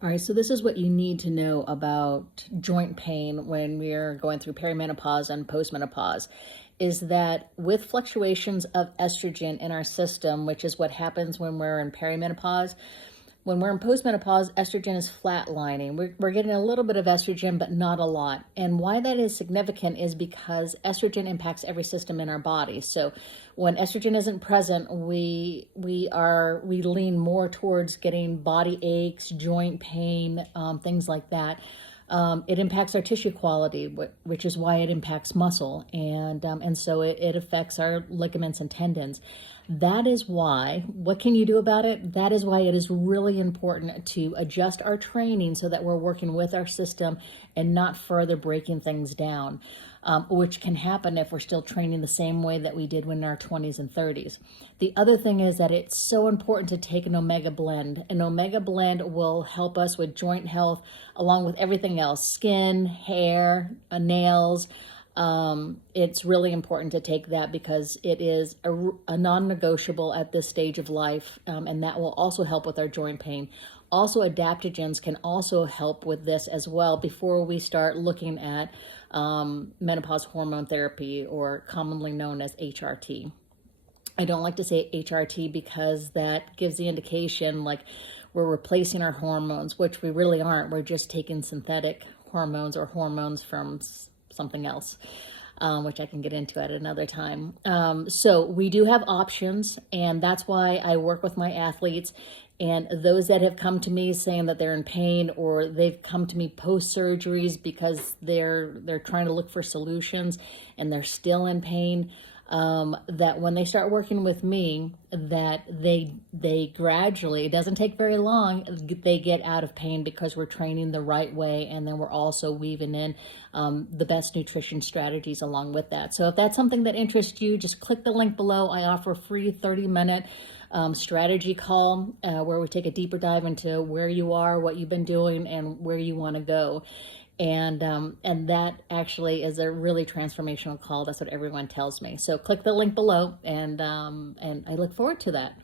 All right, so this is what you need to know about joint pain when we're going through perimenopause and postmenopause, is that with fluctuations of estrogen in our system, which is what happens when we're in perimenopause, when we're in postmenopause, estrogen is flatlining. We're getting a little bit of estrogen, but not a lot. And why that is significant is because estrogen impacts every system in our body. So when estrogen isn't present, we lean more towards getting body aches, joint pain, things like that. It impacts our tissue quality, which is why it impacts muscle, and so it affects our ligaments and tendons. That is why, what can you do about it? That is why it is really important to adjust our training so that we're working with our system and not further breaking things down, which can happen if we're still training the same way that we did when in our 20s and 30s. The other thing is that it's so important to take an omega blend. An omega blend will help us with joint health along with everything else, skin, hair, nails. It's really important to take that because it is a non-negotiable at this stage of life, and that will also help with our joint pain. Also, adaptogens can also help with this as well before we start looking at menopause hormone therapy, or commonly known as HRT. I don't like to say HRT because that gives the indication like we're replacing our hormones, which we really aren't. We're just taking synthetic hormones or hormones from something else, which I can get into at another time. So we do have options, and that's why I work with my athletes. And those that have come to me saying that they're in pain, or they've come to me post surgeries because they're trying to look for solutions and they're still in pain, that when they start working with me, that they gradually, it doesn't take very long, they get out of pain because we're training the right way, and then we're also weaving in the best nutrition strategies along with that. So if that's something that interests you, just click the link below. I offer a free 30-minute strategy call where we take a deeper dive into where you are, what you've been doing, and where you want to go. And that actually is a really transformational call. That's what everyone tells me. So click the link below, and I look forward to that.